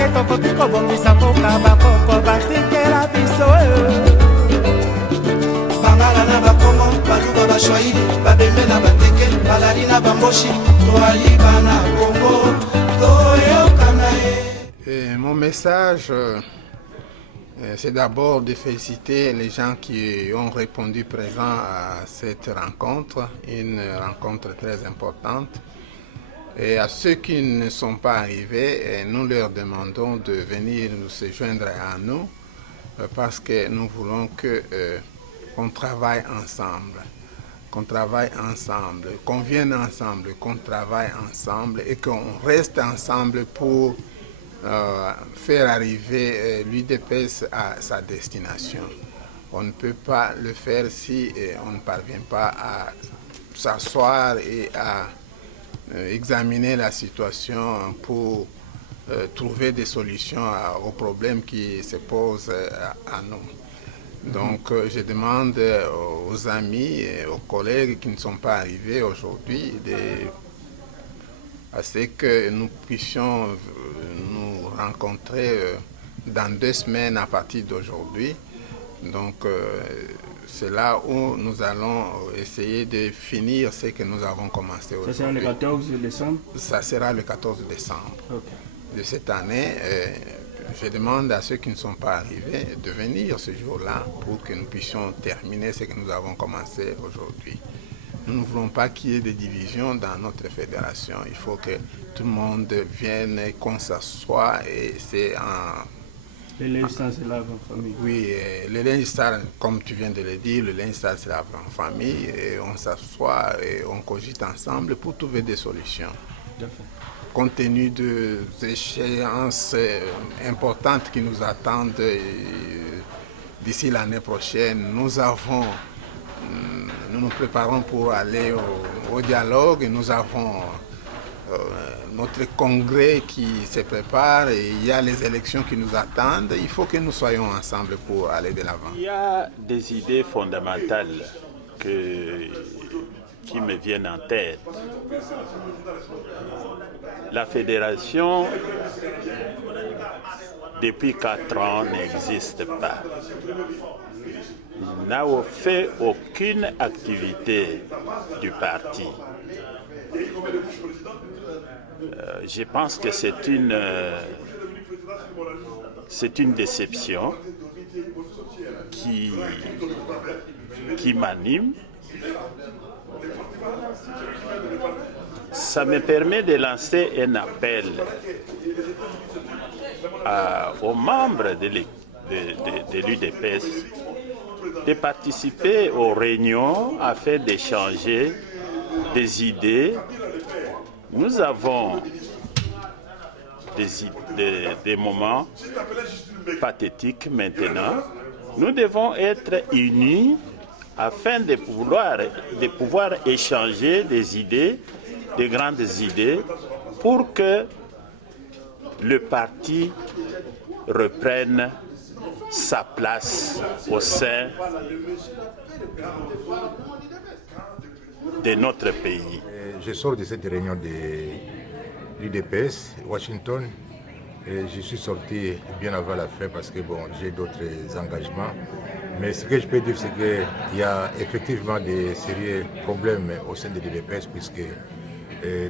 te tokoki kobongisa mboka bakoko batikela biso bangala na bakongo baluba bashwaili babembe na bateke balali na bamboshi toali bana kongo toyokana ye. Mon message c'est d'abord de féliciter les gens qui ont répondu présents à cette rencontre, une rencontre très importante. Et à ceux qui ne sont pas arrivés, nous leur demandons de venir se joindre à nous parce que nous voulons qu'on travaille ensemble, qu'on vienne ensemble, qu'on travaille ensemble et qu'on reste ensemble pour faire arriver l'UDPS à sa destination. On ne peut pas le faire si on ne parvient pas à s'asseoir et à examiner la situation pour trouver des solutions aux problèmes qui se posent à nous. Donc je demande aux amis et aux collègues qui ne sont pas arrivés aujourd'hui à ce que nous puissions nous rencontrer dans 2 semaines à partir d'aujourd'hui. Donc c'est là où nous allons essayer de finir ce que nous avons commencé aujourd'hui. Ça sera le 14 décembre? Ça sera le 14 décembre de cette année. Je demande à ceux qui ne sont pas arrivés de venir ce jour-là pour que nous puissions terminer ce que nous avons commencé aujourd'hui. Nous ne voulons pas qu'il y ait des divisions dans notre fédération. Il faut que tout le monde vienne, qu'on s'assoie et c'est en... Le linge sale se lave en famille. Oui, le linge sale, comme tu viens de le dire, le linge sale se lave en famille et on s'assoit et on cogite ensemble pour trouver des solutions. Compte tenu des échéances importantes qui nous attendent d'ici l'année prochaine, nous nous préparons pour aller au dialogue. Nous avons notre congrès qui se prépare et il y a les élections qui nous attendent. Il faut que nous soyons ensemble pour aller de l'avant. Il y a des idées fondamentales qui me viennent en tête. La fédération, depuis 4 ans, n'existe pas. N'a fait aucune activité du parti. Je pense que c'est une déception qui m'anime. Ça me permet de lancer un appel aux membres de l'UDPS de participer aux réunions afin d'échanger des idées. Nous avons des moments pathétiques maintenant. Nous devons être unis afin de pouvoir échanger des idées, de grandes idées, pour que le parti reprenne sa place au sein de notre pays. Je sors de cette réunion de l'UDPS, Washington, et je suis sorti bien avant la fin parce que j'ai d'autres engagements. Mais ce que je peux dire, c'est qu'il y a effectivement des sérieux problèmes au sein de l'UDPS puisque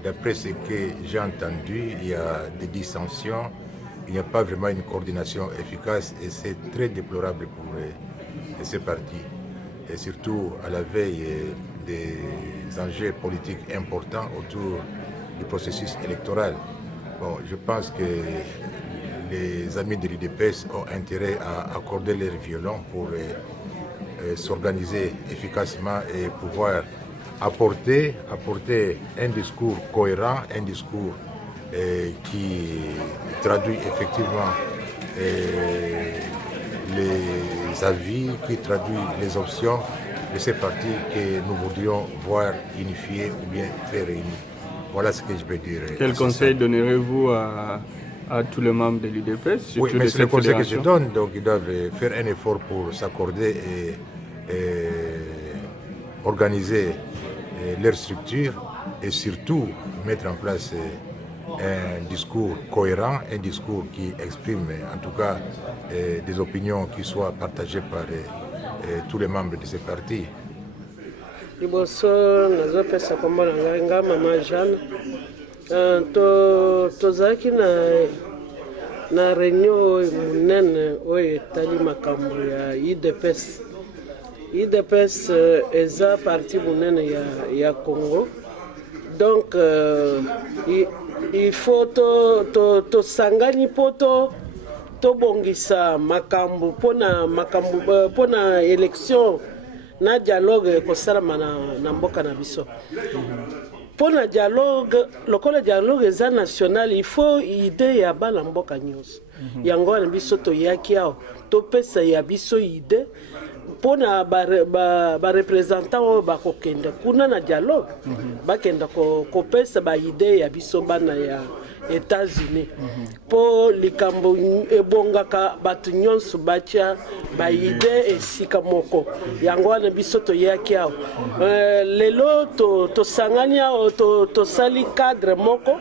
d'après ce que j'ai entendu, il y a des dissensions, il n'y a pas vraiment une coordination efficace et c'est très déplorable pour ces partis. Et surtout à la veille des enjeux politiques importants autour du processus électoral. Je pense que les amis de l'UDPS ont intérêt à accorder leur violon pour s'organiser efficacement et pouvoir apporter un discours cohérent, un discours qui traduit effectivement les avis, qui traduit les options de ces partis que nous voudrions voir unifiés ou bien très réunis. Voilà ce que je peux dire. Quel conseil donnerez-vous à tous les membres de l'UDPS? Oui, mais c'est le conseil que je donne, donc ils doivent faire un effort pour s'accorder et organiser leur structure et surtout mettre en place un discours cohérent, un discours qui exprime en tout cas des opinions qui soient partagées par tous les membres de ce parti. Liboso nazopesa kombo na ngai nga mama Jeanne tozalaki na réunion monene oyo etali makambo ya UDPS. UDPS eza parti monene ya Congo, donc il faut tosangani po tobongisa makambo pona élection na dialogue kosalama na mboka na biso. Pona dialogue, lokola dialogue eza national, il faut idée ya bana mboka nyonso. Yango wana biso toyaki awo topesa ya biso idée pona ba représentant oyo bakokende kuna na dialogue bakenda kopesa ba idée ya biso bana ya États-Unis po likambo ebongaka bato nyonso batia ba idée esika moko. Yango wana biso toyaki awo lelo tosangani awo tosali cadre moko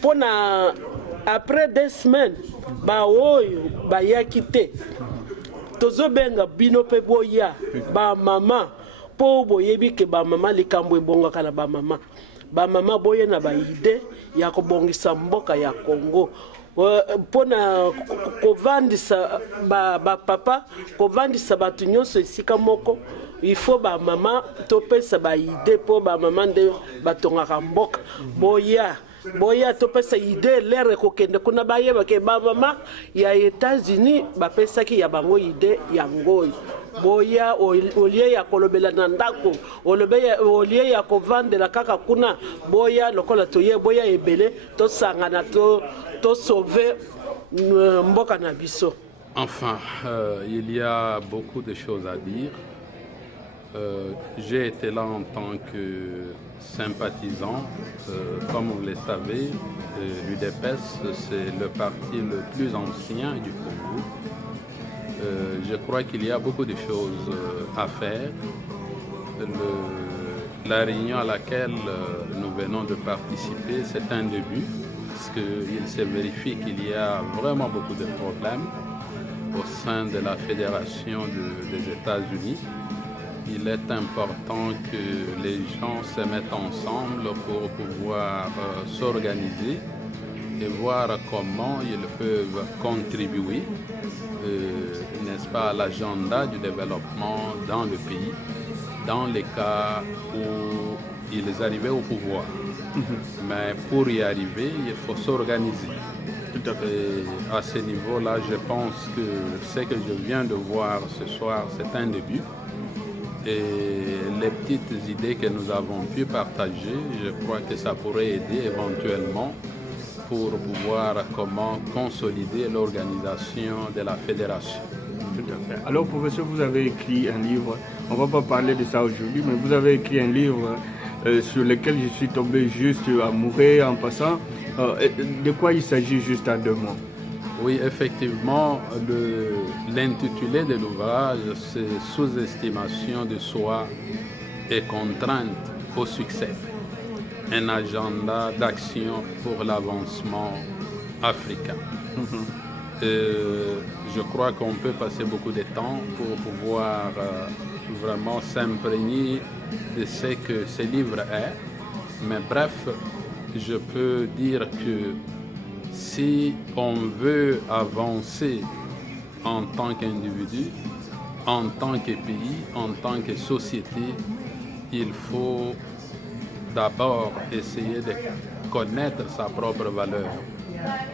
pona après 2 semaines ba oyo bayaki te tozobenga bino pe boya ba mama po boyebi ke ba mama likambo ebongaka na ba mama boye na ba idée ya kobongisa mboka ya Congo pona kovandisa ba papa kovandisa bato nyonso esika moko. Il faut ba mama topesa ba idée po ba mama nde batongaka mboka boya topesa idée lere kokende kuna bayeba ke ba mama ya États-Unis bapesaki ya bango idée ya ngoi boya olie ya kolobela na ndako olie ya kovandela kaka kuna boya lokola toye boya ebele tosangana to sauver mboka na biso. Enfin, il y a beaucoup de choses à dire. J'ai été là en tant que sympathisant. Comme vous le savez, l'UDPS, c'est le parti le plus ancien du Congo. Je crois qu'il y a beaucoup de choses à faire. La réunion à laquelle nous venons de participer, c'est un début, parce qu'il se vérifie qu'il y a vraiment beaucoup de problèmes au sein de la Fédération des États-Unis. Il est important que les gens se mettent ensemble pour pouvoir s'organiser et voir comment ils peuvent contribuer, n'est-ce pas, à l'agenda du développement dans le pays, dans les cas où ils arrivaient au pouvoir. Mais pour y arriver, il faut s'organiser. Et à ce niveau-là, je pense que ce que je viens de voir ce soir, c'est un début. Et les petites idées que nous avons pu partager, je crois que ça pourrait aider éventuellement pour pouvoir comment consolider l'organisation de la fédération. Tout à fait. Alors, professeur, vous avez écrit un livre, on ne va pas parler de ça aujourd'hui, mais vous avez écrit un livre sur lequel je suis tombé juste amoureux en passant. De quoi il s'agit juste à 2 mots? Oui, effectivement, l'intitulé de l'ouvrage, c'est « Sous-estimation de soi et contrainte au succès. Un agenda d'action pour l'avancement africain ». Je crois qu'on peut passer beaucoup de temps pour pouvoir vraiment s'imprégner de ce que ce livre est. Mais bref, je peux dire que si on veut avancer en tant qu'individu, en tant que pays, en tant que société, il faut d'abord essayer de connaître sa propre valeur,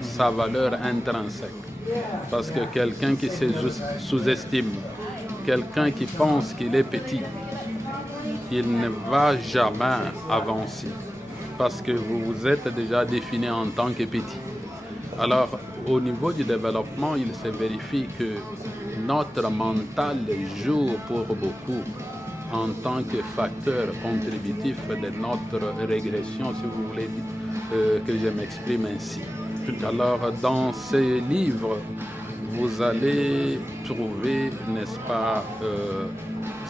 sa valeur intrinsèque. Parce que quelqu'un qui se sous-estime, quelqu'un qui pense qu'il est petit, il ne va jamais avancer. Parce que vous vous êtes déjà défini en tant que petit. Alors, au niveau du développement, il se vérifie que notre mental joue pour beaucoup en tant que facteur contributif de notre régression, si vous voulez que je m'exprime ainsi. Alors, dans ces livres, vous allez trouver, n'est-ce pas,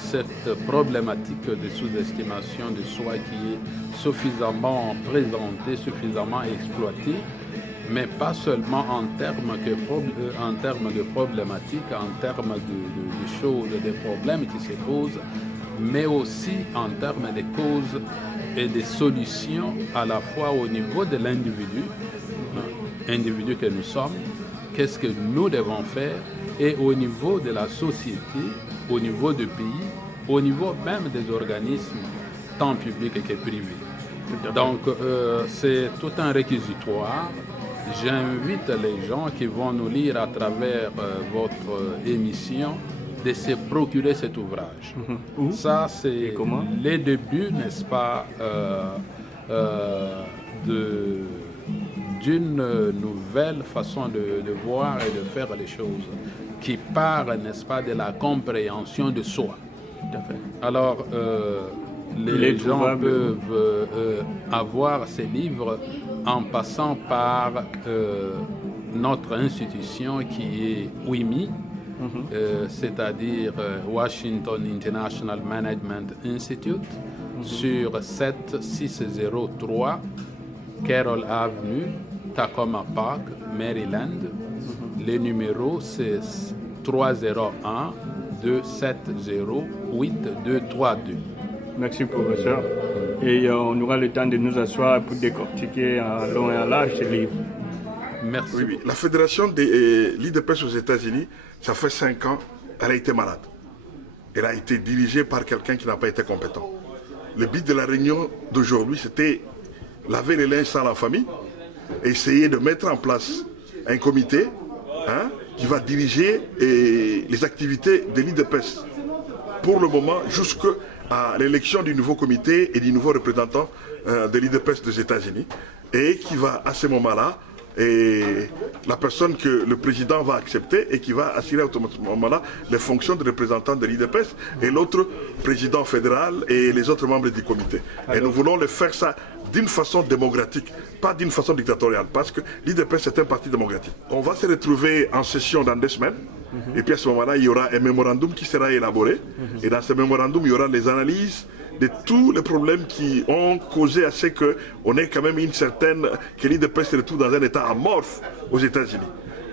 cette problématique de sous-estimation de soi qui est suffisamment présentée, suffisamment exploitée, mais pas seulement en termes de problématiques, en termes de choses, des problèmes qui se posent, mais aussi en termes de causes et des solutions à la fois au niveau de l'individu, individu que nous sommes, qu'est-ce que nous devons faire, et au niveau de la société, au niveau du pays, au niveau même des organismes, tant publics que privés. Donc c'est tout un réquisitoire. J'invite les gens qui vont nous lire à travers votre émission de se procurer cet ouvrage. Ça, c'est le début, n'est-ce pas, d'une nouvelle façon de voir et de faire les choses, qui part, n'est-ce pas, de la compréhension de soi. Alors, les gens peuvent avoir ces livres en passant par notre institution qui est WIMI, c'est-à-dire Washington International Management Institute, sur 7603 Carroll Avenue, Tacoma Park, Maryland. Le numéro, c'est 301-270-8232. Merci, professeur. Et on aura le temps de nous asseoir pour décortiquer en long et en large ce livre. Merci. Oui. La fédération de l'IDPS aux États-Unis, ça fait 5 ans, elle a été malade. Elle a été dirigée par quelqu'un qui n'a pas été compétent. Le but de la réunion d'aujourd'hui, c'était laver les linges sans la famille, essayer de mettre en place un comité qui va diriger les activités de l'IDPS pour le moment jusqu'à l'élection du nouveau comité et du nouveau représentant de l'IDPS des États-Unis, et qui va à ce moment-là, la personne que le président va accepter et qui va assurer automatiquement les fonctions de représentant de l'IDPS, et l'autre président fédéral et les autres membres du comité. Et nous voulons le faire ça d'une façon démocratique, pas d'une façon dictatoriale, parce que l'IDPS est un parti démocratique. On va se retrouver en session dans 2 semaines, et puis à ce moment-là, il y aura un mémorandum qui sera élaboré, et dans ce mémorandum, il y aura les analyses de tous les problèmes qui ont causé à ce qu'on ait quand même que l'IDPS se retrouve dans un état amorphe aux États-Unis.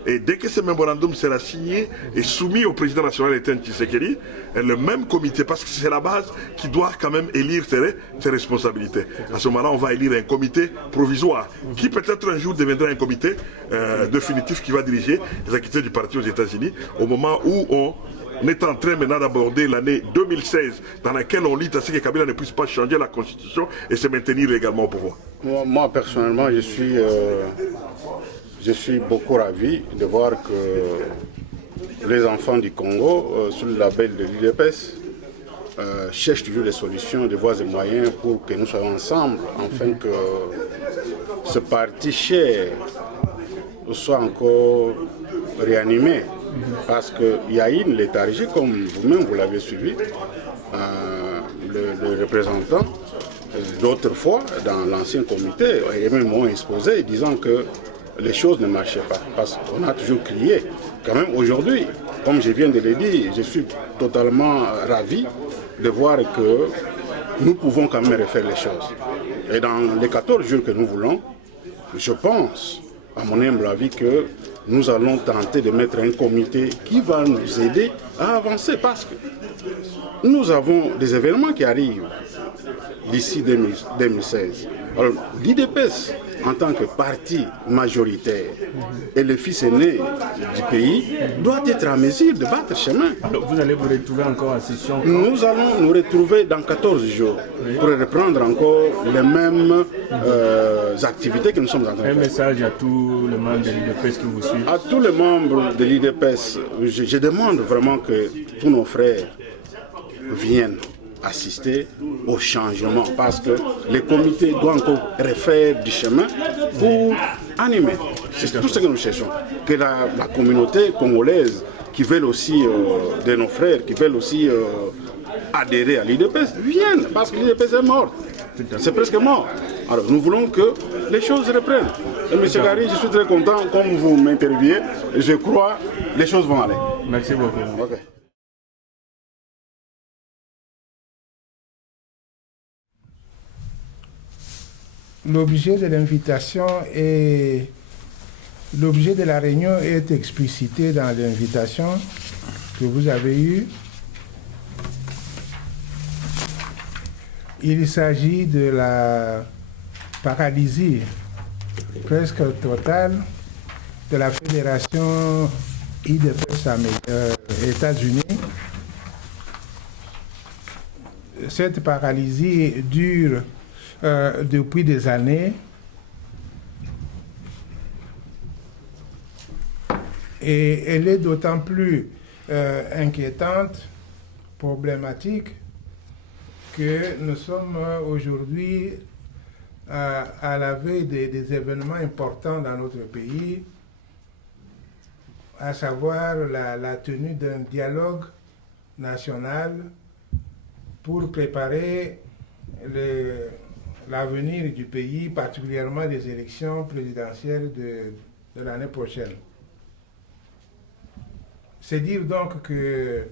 Et dès que ce mémorandum sera signé et soumis au président national Étienne Tshisekedi, le même comité, parce que c'est la base qui doit quand même élire ses responsabilités. À ce moment-là, on va élire un comité provisoire qui peut-être un jour deviendra un comité définitif qui va diriger les activités du parti aux États-Unis au moment où on est en train maintenant d'aborder l'année 2016 dans laquelle on lit à ce que Kabila ne puisse pas changer la constitution et se maintenir également au pouvoir. Moi personnellement, je suis beaucoup ravi de voir que les enfants du Congo, sous le label de l'IDPS, cherchent toujours des solutions, des voies et moyens pour que nous soyons ensemble, afin que ce parti cher soit encore réanimé. Parce qu'il y a une léthargie, comme vous-même vous l'avez suivi, le représentant d'autres fois dans l'ancien comité et même m'ont exposé disant que les choses ne marchaient pas. Parce qu'on a toujours crié. Quand même aujourd'hui, comme je viens de le dire, je suis totalement ravi de voir que nous pouvons quand même refaire les choses. Et dans les 14 jours que nous voulons, je pense, à mon humble avis, que nous allons tenter de mettre un comité qui va nous aider à avancer, parce que nous avons des événements qui arrivent d'ici 2016. Alors l'IDPS, en tant que parti majoritaire et le fils aîné du pays, doit être en mesure de battre chemin. Alors vous allez vous retrouver encore en session? Nous allons nous retrouver dans 14 jours pour reprendre encore les mêmes activités que nous sommes en train de faire. Un message à tous les membres de l'IDPS qui vous suivent? À tous les membres de l'IDPS, je demande vraiment que tous nos frères viennent assister au changement, parce que le comité doit encore refaire du chemin pour animer. C'est tout ce que nous cherchons. Que la communauté congolaise qui veulent aussi, de nos frères, qui veulent aussi adhérer à l'IDPS, viennent, parce que l'IDPS est mort. C'est presque mort. Alors nous voulons que les choses reprennent. Et M. Gary, je suis très content, comme vous m'interviewez, je crois que les choses vont aller. Merci beaucoup. Okay. l'objet de l'invitation et l'objet de la réunion est explicité dans l'invitation que vous avez eue. Il s'agit de la paralysie presque totale de la Fédération IDPS États-Unis. Cette paralysie dure depuis des années et elle est d'autant plus inquiétante, problématique, que nous sommes aujourd'hui à la veille des événements importants dans notre pays, à savoir la tenue d'un dialogue national pour préparer l'avenir du pays, particulièrement des élections présidentielles de l'année prochaine. C'est dire donc que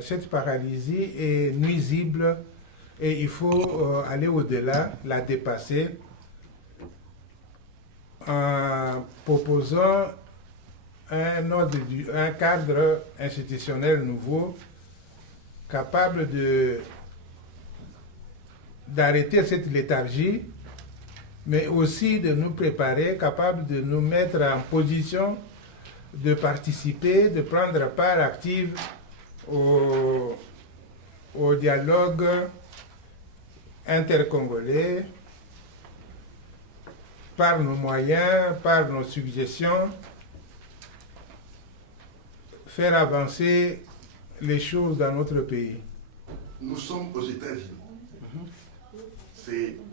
cette paralysie est nuisible et il faut aller au-delà, la dépasser en proposant un cadre institutionnel nouveau capable d'arrêter cette léthargie, mais aussi de nous préparer, capable de nous mettre en position de participer, de prendre part active au dialogue intercongolais par nos moyens, par nos suggestions, faire avancer les choses dans notre pays. Nous sommes aux États-Unis.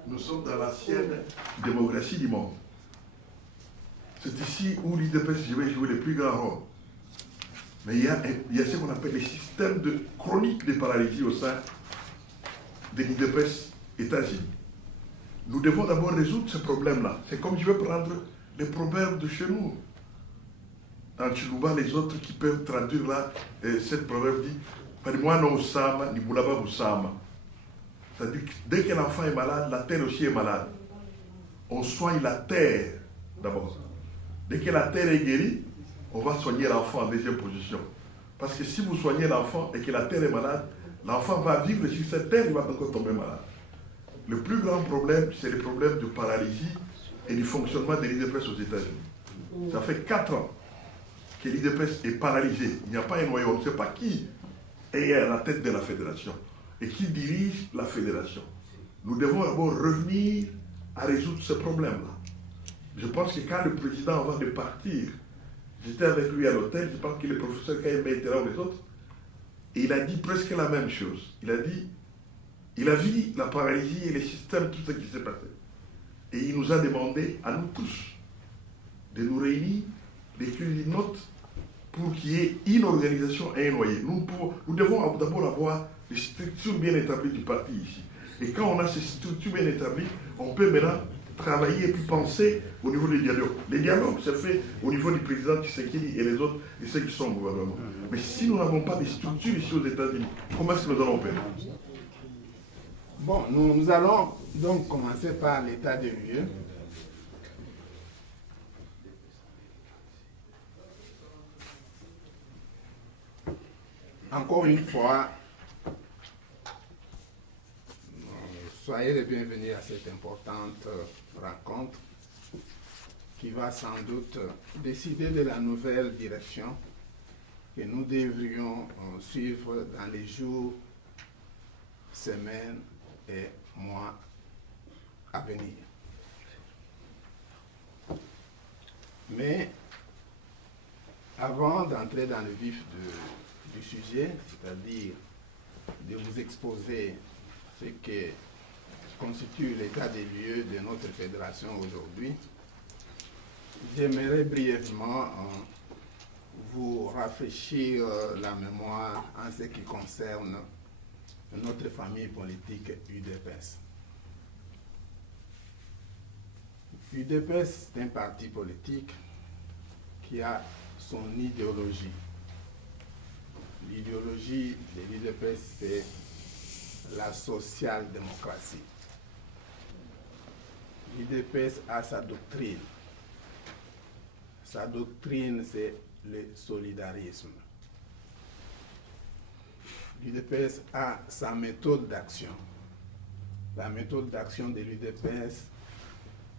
Nous sommes dans l'ancienne démocratie du monde. C'est ici où l'IDPS va jouer le plus grand rôle. Mais il y a ce qu'on appelle les systèmes chroniques de paralysie au sein de l'IDPS États-Unis. Nous devons d'abord résoudre ce problème-là. C'est comme je vais prendre les proverbes de chez nous. En Chiluba, les autres qui peuvent traduire là, cette proverbe dit Paris-moi non sama, ni boulaba boussama. C'est-à-dire que dès que l'enfant est malade, la terre aussi est malade. On soigne la terre d'abord. Dès que la terre est guérie, on va soigner l'enfant en deuxième position. Parce que si vous soignez l'enfant et que la terre est malade, l'enfant va vivre sur cette terre, il va encore tomber malade. Le plus grand problème, c'est le problème de paralysie et du fonctionnement de l'IDPS aux États-Unis. Ça fait 4 ans que l'IDPS est paralysé. Il n'y a pas un noyau, on ne sait pas qui est à la tête de la fédération et qui dirige la fédération. Nous devons d'abord revenir à résoudre ce problème-là. Je pense que quand le président, avant de partir, j'étais avec lui à l'hôtel, je pense que le professeur Kayembe était là ou les autres, et il a dit presque la même chose. Il a dit, il a vu la paralysie et les systèmes, tout ce qui s'est passé. Et il nous a demandé, à nous tous, de nous réunir, d'écrire une note pour qu'il y ait une organisation et un noyau. Nous devons d'abord avoir les structures bien établies du parti ici. Et quand on a ces structures bien établies, on peut maintenant travailler et puis penser au niveau des dialogues. Les dialogues se fait au niveau du président Tshisekedi et les autres, et ceux qui sont au gouvernement. Mais si nous n'avons pas de structures ici aux États-Unis, comment est-ce que nous allons faire? Bon, nous allons donc commencer par l'état des lieux. Encore une fois, soyez les bienvenus à cette importante rencontre qui va sans doute décider de la nouvelle direction que nous devrions suivre dans les jours, semaines et mois à venir. Mais avant d'entrer dans le vif du sujet, c'est-à-dire de vous exposer ce que constitue l'état des lieux de notre fédération aujourd'hui, j'aimerais brièvement vous rafraîchir la mémoire en ce qui concerne notre famille politique UDPS. UDPS est un parti politique qui a son idéologie. L'idéologie de l'UDPS, c'est la social-démocratie. l'UDPS a sa doctrine. Sa doctrine, c'est le solidarisme. L'UDPS a sa méthode d'action. La méthode d'action de l'UDPS,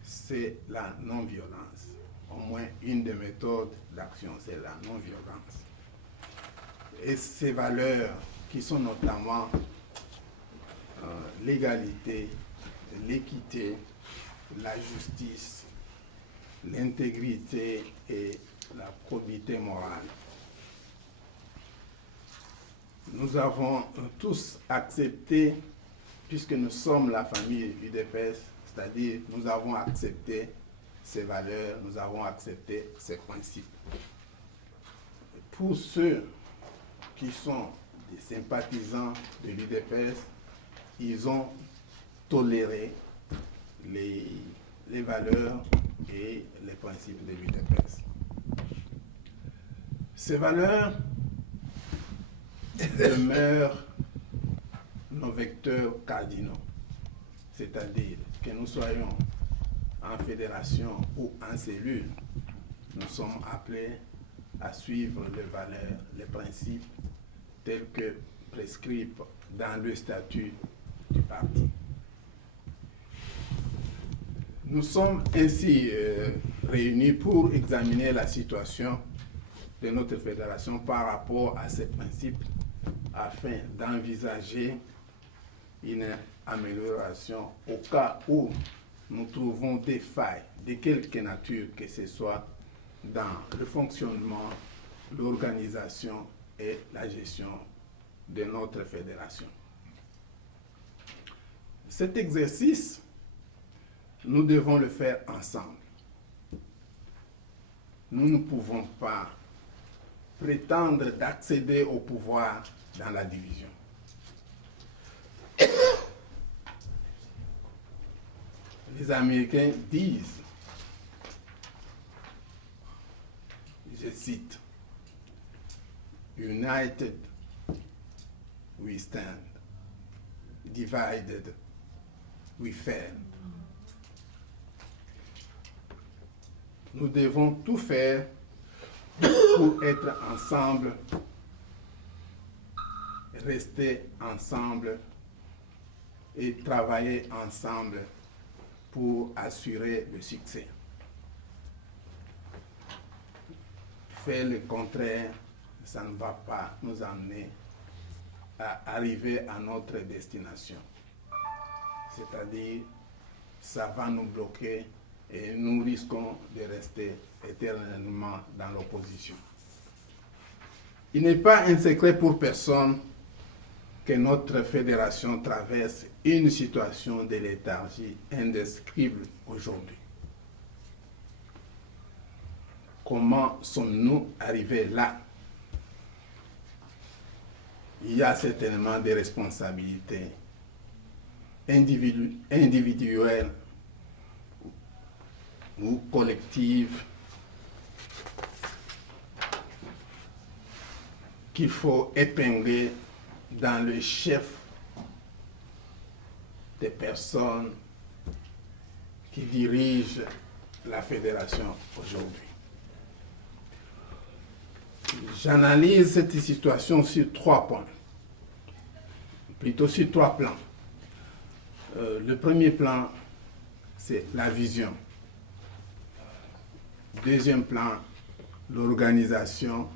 c'est la non-violence. Au moins une des méthodes d'action, c'est la non-violence. Et ces valeurs qui sont notamment l'égalité, l'équité, la justice, l'intégrité et la probité morale. Nous avons tous accepté, puisque nous sommes la famille UDPS, c'est-à-dire nous avons accepté ces valeurs, nous avons accepté ces principes. Pour ceux qui sont des sympathisants de l'UDPS, ils ont toléré les valeurs et les principes de l'UDPS. Ces valeurs demeurent nos vecteurs cardinaux, c'est-à-dire que nous soyons en fédération ou en cellule, nous sommes appelés à suivre les valeurs, les principes tels que prescrits dans le statut du parti. Nous sommes ainsi réunis pour examiner la situation de notre fédération par rapport à ces principes afin d'envisager une amélioration au cas où nous trouvons des failles de quelque nature que ce soit dans le fonctionnement, l'organisation et la gestion de notre fédération. Cet exercice, nous devons le faire ensemble. Nous ne pouvons pas prétendre d'accéder au pouvoir dans la division. Les Américains disent, je cite, United we stand, divided we fall. Nous devons tout faire pour être ensemble, rester ensemble et travailler ensemble pour assurer le succès. Faire le contraire, ça ne va pas nous amener à arriver à notre destination. C'est-à-dire, ça va nous bloquer et nous risquons de rester éternellement dans l'opposition. Il n'est pas un secret pour personne que notre fédération traverse une situation de léthargie indescriptible aujourd'hui. Comment sommes-nous arrivés là? Il y a certainement des responsabilités individuelles ou collectives qu'il faut épingler dans le chef des personnes qui dirigent la fédération aujourd'hui. J'analyse cette situation sur 3 points, plutôt sur 3 plans. Le premier plan, c'est la vision. Deuxième plan, l'organisation.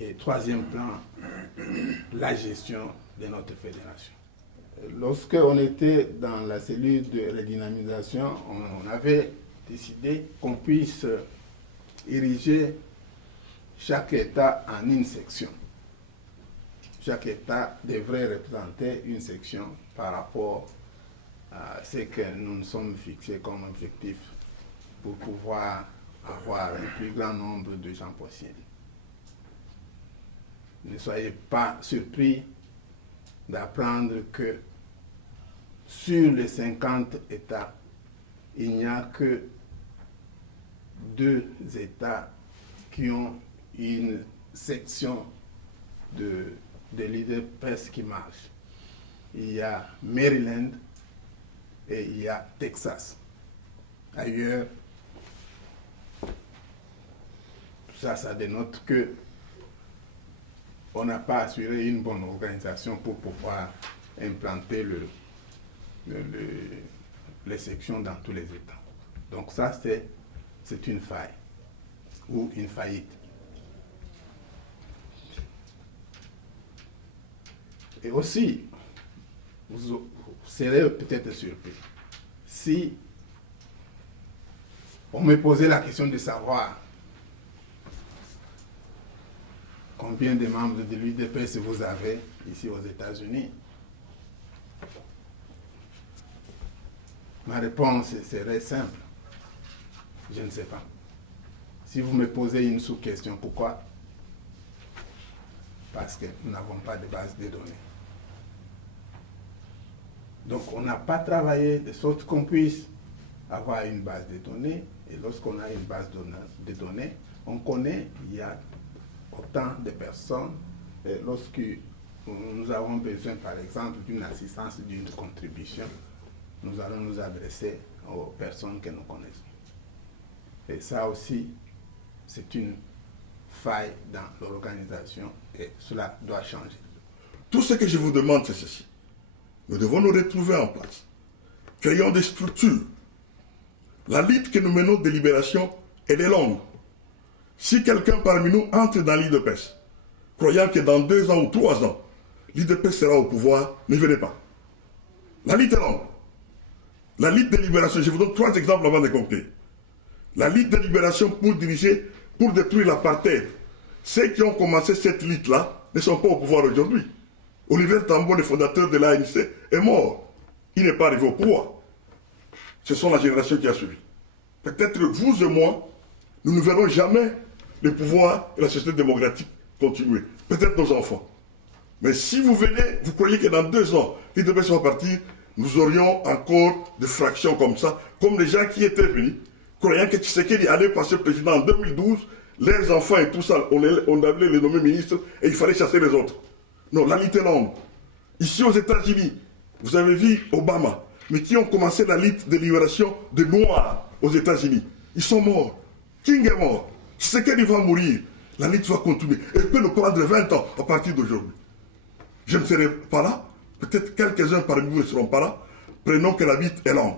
Et troisième plan, la gestion de notre fédération. Lorsqu'on était dans la cellule de redynamisation, on avait décidé qu'on puisse ériger chaque État en une section. Chaque État devrait représenter une section par rapport à ce que nous nous sommes fixés comme objectif pour pouvoir avoir le plus grand nombre de gens possible. Ne soyez pas surpris d'apprendre que sur les 50 États, il n'y a que 2 États qui ont une section de l'UDPS qui marche. Il y a Maryland et il y a Texas. Ailleurs, ça dénote que on n'a pas assuré une bonne organisation pour pouvoir implanter les sections dans tous les États. Donc ça, c'est une faille ou une faillite. Et aussi, vous serez peut-être surpris si on me posait la question de savoir combien de membres de l'UDPS vous avez ici aux États-Unis. Ma réponse serait simple. Je ne sais pas. Si vous me posez une sous-question, pourquoi? Parce que nous n'avons pas de base de données. Donc on n'a pas travaillé de sorte qu'on puisse avoir une base de données. Et lorsqu'on a une base de données, on connaît, il y a autant de personnes. Et lorsque nous avons besoin, par exemple, d'une assistance, d'une contribution, nous allons nous adresser aux personnes que nous connaissons. Et ça aussi, c'est une faille dans l'organisation et cela doit changer. Tout ce que je vous demande, c'est ceci. Nous devons nous retrouver en place. Créons des structures. La lutte que nous menons de libération, elle est longue. Si quelqu'un parmi nous entre dans l'IDPS, croyant que dans 2 ans ou 3 ans, l'IDPS sera au pouvoir, ne venez pas. La lutte est longue. La lutte de libération, je vous donne 3 exemples avant de conclure. La lutte de libération pour diriger, pour détruire l'apartheid. Ceux qui ont commencé cette lutte-là ne sont pas au pouvoir aujourd'hui. Olivier Tambo, le fondateur de l'ANC, est mort. Il n'est pas arrivé au pouvoir. Ce sont la génération qui a suivi. Peut-être vous et moi, nous ne verrons jamais le pouvoir et la société démocratique continuer. Peut-être nos enfants. Mais si vous venez, vous croyez que dans 2 ans, l'IDPS va partir, nous aurions encore des fractions comme ça, comme les gens qui étaient venus, croyant que Tshisekedi allait passer président en 2012, leurs enfants et tout ça, on allait les nommer ministres et il fallait chasser les autres. Non, la lutte est longue. Ici aux États-Unis, vous avez vu Obama, mais qui ont commencé la lutte de libération des Noirs aux États-Unis. Ils sont morts. King est mort. Tshisekedi va mourir. La lutte va continuer. Elle peut nous prendre 20 ans à partir d'aujourd'hui. Je ne serai pas là. Peut-être quelques-uns parmi vous ne seront pas là. Prenons que la lutte est longue.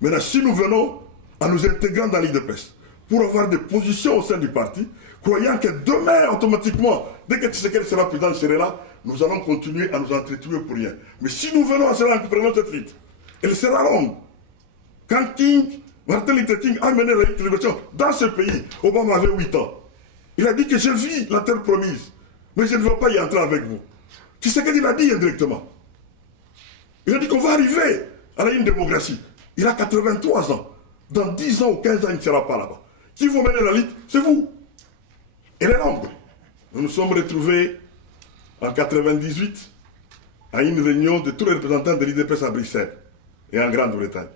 Maintenant, si nous venons en nous intégrant dans l'IDPS pour avoir des positions au sein du parti, croyant que demain, automatiquement, dès que Tshisekedi sera président, serait là, nous allons continuer à nous entretuer pour rien. Mais si nous venons à cela en prenant cette lutte, elle sera longue. Quand Martin Luther King a mené la lutte de libération dans ce pays, Obama avait 8 ans. Il a dit que je vis la terre promise, mais je ne veux pas y entrer avec vous. Tshisekedi l'a dit indirectement. Il a dit qu'on va arriver à une démocratie. Il a 83 ans. Dans 10 ans ou 15 ans, il ne sera pas là-bas. Qui vous menez la lutte, c'est vous. Elle est longue. Nous nous sommes retrouvés en 1998 à une réunion de tous les représentants de l'IDPS à Bruxelles et en Grande-Bretagne.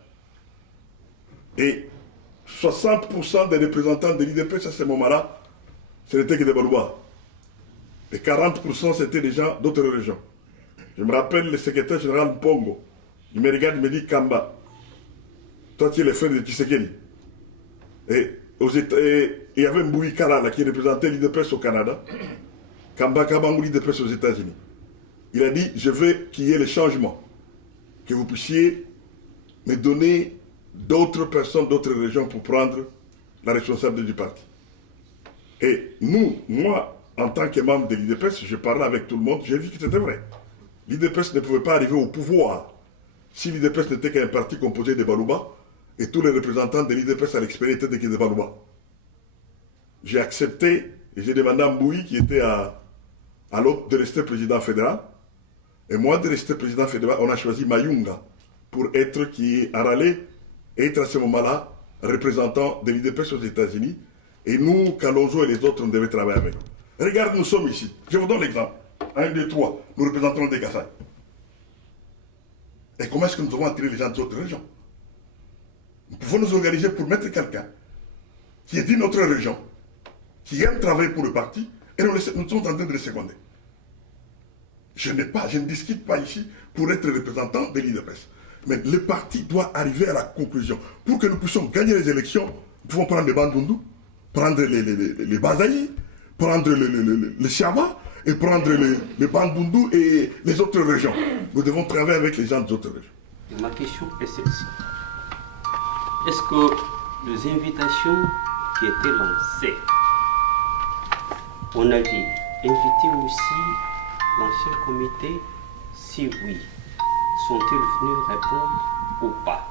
Et 60% des représentants de l'IDPS à ce moment-là, ce n'était que des Balouba. Et 40% c'était des gens d'autres régions. Je me rappelle le secrétaire général Mpongo. Il me regarde, il me dit Kamba, toi tu es le frère de Tshisekedi. Et il y avait Mbouyi Kala qui représentait l'IDPS au Canada. Kamba Kabangou l'IDPS aux États-Unis. Il a dit, je veux qu'il y ait le changement. Que vous puissiez me donner d'autres personnes, d'autres régions pour prendre la responsabilité du parti. Et moi, en tant que membre de l'IDPS, je parlais avec tout le monde, j'ai vu que c'était vrai. L'IDPS ne pouvait pas arriver au pouvoir si l'IDPS n'était qu'un parti composé de Balouba et tous les représentants de l'IDPS à l'expérience étaient des Balouba. J'ai accepté et j'ai demandé à Mbouyi, qui était à l'autre, de rester président fédéral. Et moi, de rester président fédéral, on a choisi Mayunga pour être qui est à Raleigh et être à ce moment-là représentant de l'IDPS aux États-Unis. Et nous, Kalonzo et les autres, on devait travailler avec. Regarde, nous sommes ici. Je vous donne l'exemple. 1, 2, 3, nous représentons des Kassai. Et comment est-ce que nous devons attirer les gens d'autres régions? Nous pouvons nous organiser pour mettre quelqu'un qui est d'une autre région, qui aime travailler pour le parti, et nous sommes en train de le seconder. Je ne discute pas ici pour être représentant de l'IDPS. Mais le parti doit arriver à la conclusion. Pour que nous puissions gagner les élections, nous pouvons prendre les Bandundu, prendre les Bazaï, prendre le Chaba et prendre les Bandundu et les autres régions. Nous devons travailler avec les gens des autres régions. Ma question est celle-ci. Est-ce que les invitations qui étaient lancées, on avait invité aussi l'ancien comité? Si oui, sont-ils venus répondre ou pas?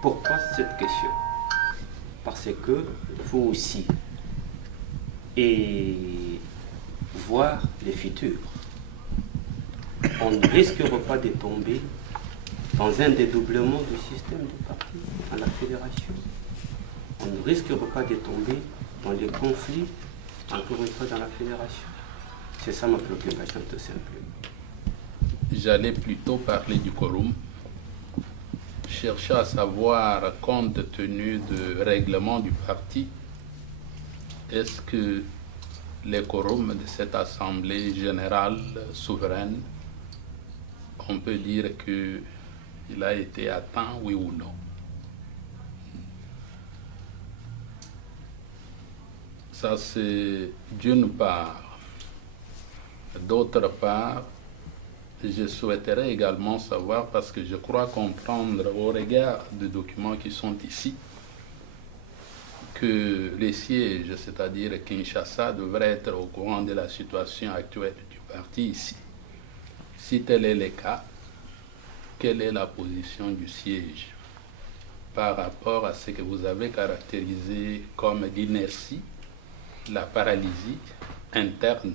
Pourquoi cette question? Parce que il faut aussi voir le futur. On ne risquera pas de tomber dans un dédoublement du système de parti à la fédération. On ne risquera pas de tomber dans les conflits, encore une fois, dans la fédération. C'est ça ma préoccupation, tout simplement. J'allais plutôt parler du quorum, chercher à savoir, compte tenu du règlement du parti, est-ce que le quorum de cette assemblée générale souveraine, on peut dire qu'il a été atteint, oui ou non? Ça, c'est d'une part. D'autre part, je souhaiterais également savoir, parce que je crois comprendre au regard des documents qui sont ici, que les sièges, c'est-à-dire Kinshasa, devraient être au courant de la situation actuelle du parti ici. Si tel est le cas, quelle est la position du siège par rapport à ce que vous avez caractérisé comme l'inertie, la paralysie interne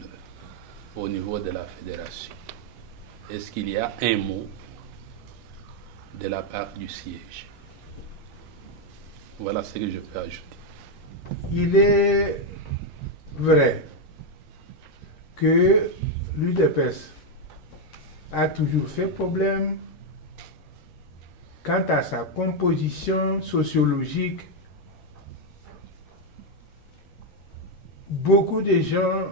au niveau de la fédération? Est-ce qu'il y a un mot de la part du siège? Voilà ce que je peux ajouter. Il est vrai que l'UDPS a toujours fait problème quant à sa composition sociologique. Beaucoup de gens,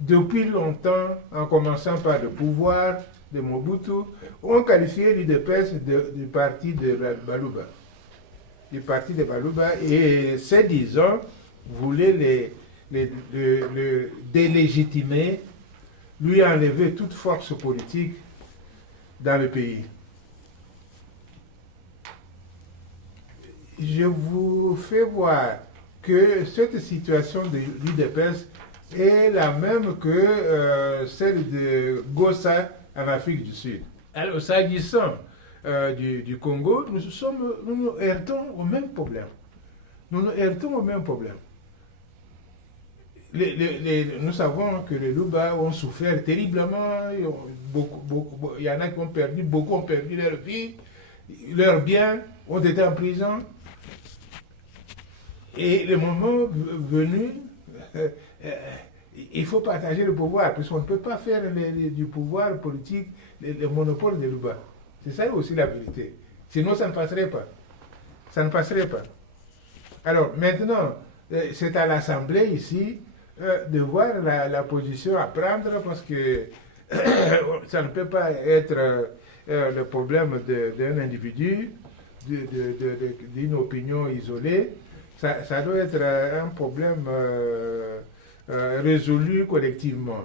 depuis longtemps, en commençant par le pouvoir de Mobutu, ont qualifié l'UDPS du parti de Baluba. Du parti de Baluba, et ces disons voulaient le délégitimer, lui enlever toute force politique dans le pays. Je vous fais voir que cette situation de l'UDPS est la même que celle de Gossa en Afrique du Sud. Alors, s'agissant du Congo, nous nous heurtons au même problème. Nous nous heurtons au même problème. Nous savons que les Luba ont souffert terriblement. Il y en a qui ont perdu, beaucoup ont perdu leur vie, leurs biens, ont été en prison. Et le moment venu, il faut partager le pouvoir, parce qu'on ne peut pas faire du pouvoir politique le monopole des Luba. C'est ça aussi la vérité. Sinon, ça ne passerait pas. Ça ne passerait pas. Alors, maintenant, c'est à l'Assemblée ici de voir la position à prendre, parce que ça ne peut pas être le problème d'un individu, d'une opinion isolée. Ça doit être un problème résolu collectivement.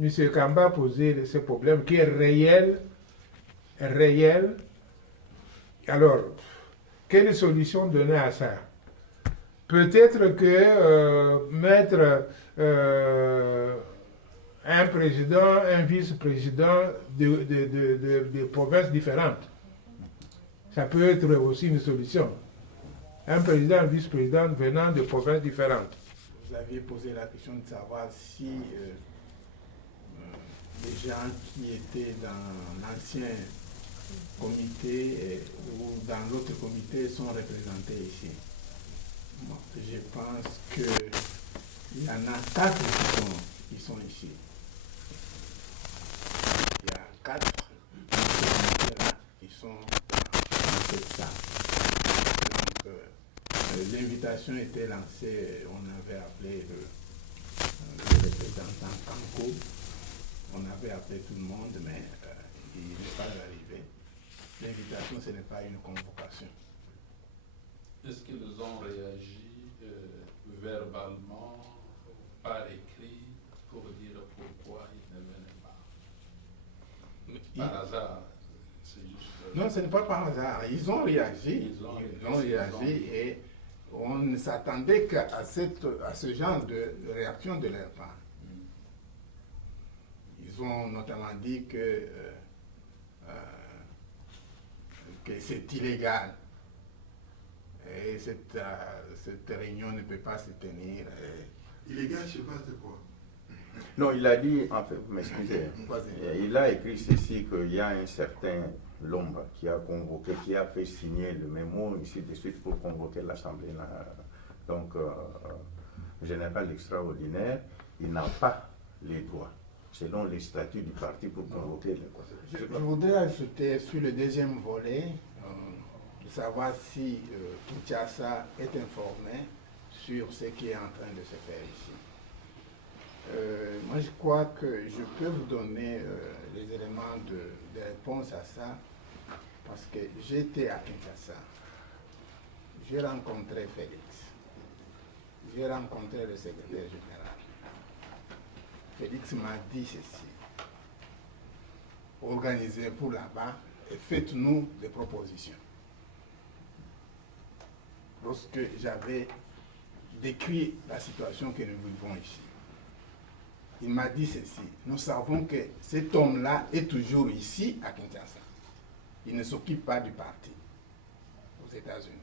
M. Kamba a posé ce problème qui est réel. Alors, quelle solution donner à ça? Peut-être que mettre un président, un vice-président de provinces différentes, ça peut être aussi une solution. Un président, un vice-président venant de provinces différentes. Vous aviez posé la question de savoir si les gens qui étaient dans l'ancien comité ou dans l'autre comité sont représentés ici. Bon, je pense qu'il y en a 4 qui sont ici. Il y a 4 qui sont dans cette salle. Donc, l'invitation était lancée, on avait appelé le représentant Kanko, on avait appelé tout le monde, mais il n'est pas arrivé. l'invitation, ce n'est pas une convocation. Est-ce qu'ils ont réagi verbalement, par écrit, pour dire pourquoi ils ne venaient pas? Par hasard, c'est juste... Non, ce n'est pas par hasard. Ils ont réagi. Ils ont réagi et on ne s'attendait qu'à ce genre de réaction de leur part. Ils ont notamment dit que c'est illégal et cette réunion ne peut pas se tenir. Illégal, je ne sais pas de quoi. Non, il a dit, en fait, vous m'excusez, il a écrit ceci, qu'il y a un certain Lomba qui a convoqué, qui a fait signer le mémo ici de suite pour convoquer l'Assemblée générale extraordinaire. Il n'a pas les droits, selon les statuts du parti, pour convoquer les conseils. Je voudrais ajouter sur le deuxième volet, de savoir si Kinshasa est informé sur ce qui est en train de se faire ici. Moi, je crois que je peux vous donner les éléments de réponse à ça, parce que j'étais à Kinshasa. J'ai rencontré Félix. J'ai rencontré le secrétaire général. Félix m'a dit ceci. Organisez-vous là-bas et faites-nous des propositions. Lorsque j'avais décrit la situation que nous vivons ici, il m'a dit ceci. Nous savons que cet homme-là est toujours ici à Kinshasa. Il ne s'occupe pas du parti aux États-Unis.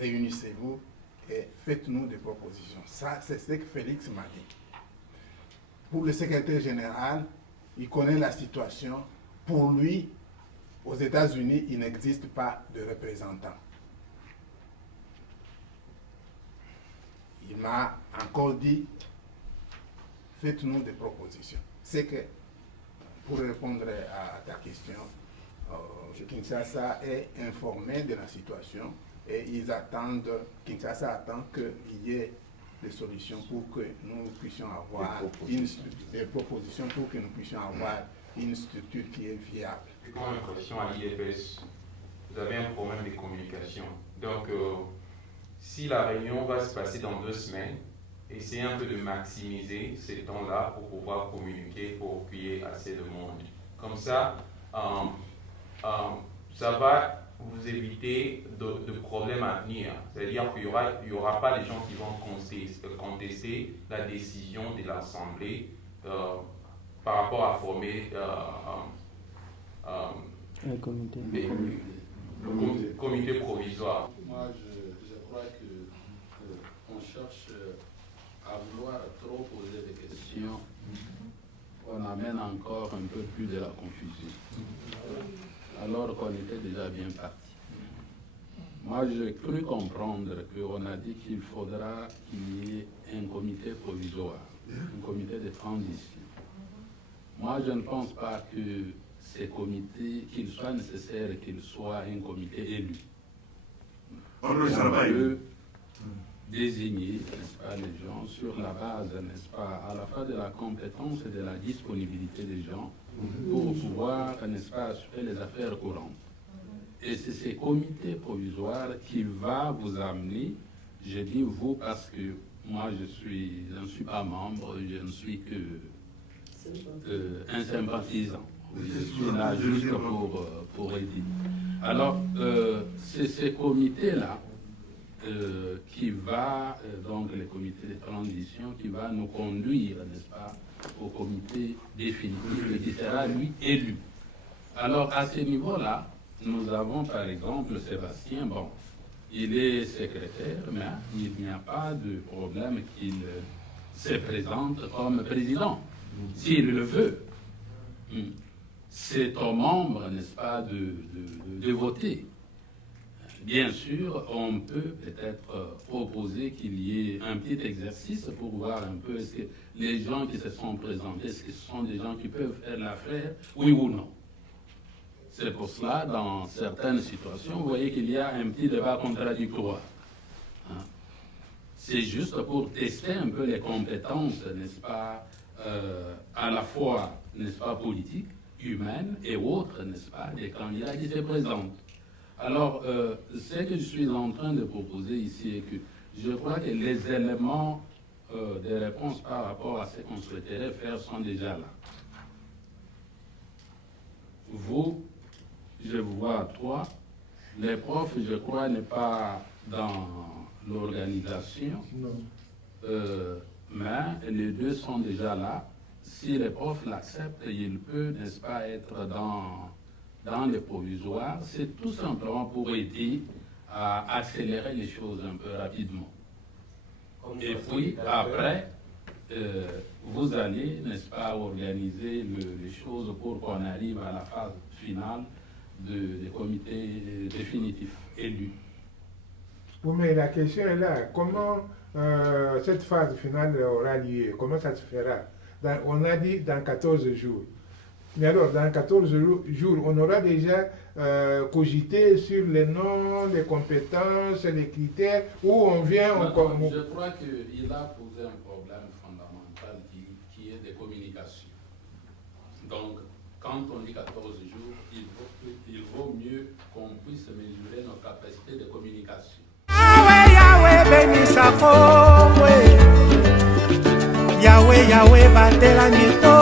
Réunissez-vous et faites-nous des propositions. Ça, c'est ce que Félix m'a dit. Pour le secrétaire général, il connaît la situation. Pour lui, aux États-Unis, il n'existe pas de représentant. Il m'a encore dit, faites-nous des propositions. C'est que, pour répondre à ta question, Kinshasa est informé de la situation et Kinshasa attend qu'il y ait des solutions pour que nous puissions avoir des propositions pour que nous puissions avoir une structure qui est viable. Comme impression à l'IDPS, vous avez un problème de communication. Donc, si la réunion va se passer dans 2 semaines, essayez un peu de maximiser ces temps-là pour pouvoir communiquer, pour qu'il y ait assez de monde. Comme ça, ça va vous éviter de problèmes à venir. C'est-à-dire qu'il n'y aura pas les gens qui vont contester la décision de l'Assemblée par rapport à former le comité. Le comité provisoire. Moi, je crois qu'on cherche à vouloir trop poser des questions. On amène encore un peu plus de la confusion, alors qu'on était déjà bien parti. Moi, j'ai cru comprendre qu'on a dit qu'il faudra qu'il y ait un comité provisoire, un comité de transition. Moi, je ne pense pas que ces comités, qu'il soit nécessaire qu'il soit un comité élu. On peut désigner, n'est-ce pas, les gens sur la base, n'est-ce pas, à la fois de la compétence et de la disponibilité des gens pour pouvoir, n'est-ce pas, assurer les affaires courantes. Et c'est ces comités provisoires qui va vous amener, je dis vous parce que moi je ne suis pas membre, je ne suis que un sympathisant. Je suis là juste pour aider. Alors, c'est ces comités-là qui va, donc les comités de transition, qui va nous conduire, n'est-ce pas, au comité définitif et qui sera, lui, élu. Alors, à ce niveau-là, nous avons, par exemple, Sébastien, bon, il est secrétaire, mais il n'y a pas de problème qu'il se présente comme président, s'il le veut. C'est aux membres, n'est-ce pas, de voter. Bien sûr, on peut peut-être proposer qu'il y ait un petit exercice pour voir un peu est-ce que les gens qui se sont présentés, est-ce que ce sont des gens qui peuvent faire l'affaire, oui ou non. C'est pour cela, dans certaines situations, vous voyez qu'il y a un petit débat contradictoire. C'est juste pour tester un peu les compétences, n'est-ce pas, à la fois, n'est-ce pas, politiques, humaines et autres, n'est-ce pas, des candidats qui se présentent. Alors, ce que je suis en train de proposer ici est que je crois que les éléments de réponse par rapport à ce qu'on souhaiterait faire sont déjà là. Vous, je vous vois à 3. Les profs, je crois, n'est pas dans l'organisation, mais les 2 sont déjà là. Si les profs l'acceptent, il peut, n'est-ce pas, être dans les provisoires. C'est tout simplement pour aider à accélérer les choses un peu rapidement. Et puis, après, vous allez, n'est-ce pas, organiser les choses pour qu'on arrive à la phase finale des comités définitifs élus. Oui, mais la question est là. Comment cette phase finale aura lieu? Comment ça se fera? On a dit dans 14 jours. Mais alors, dans 14 jours, on aura déjà cogité sur les noms, les compétences, les critères, où on vient... Je crois qu'il a posé un problème fondamental qui est de communication. Donc, quand on dit 14 jours, il vaut mieux qu'on puisse mesurer nos capacités de communication. Yahweh, béni sa Yahweh, Yahweh, batela mito.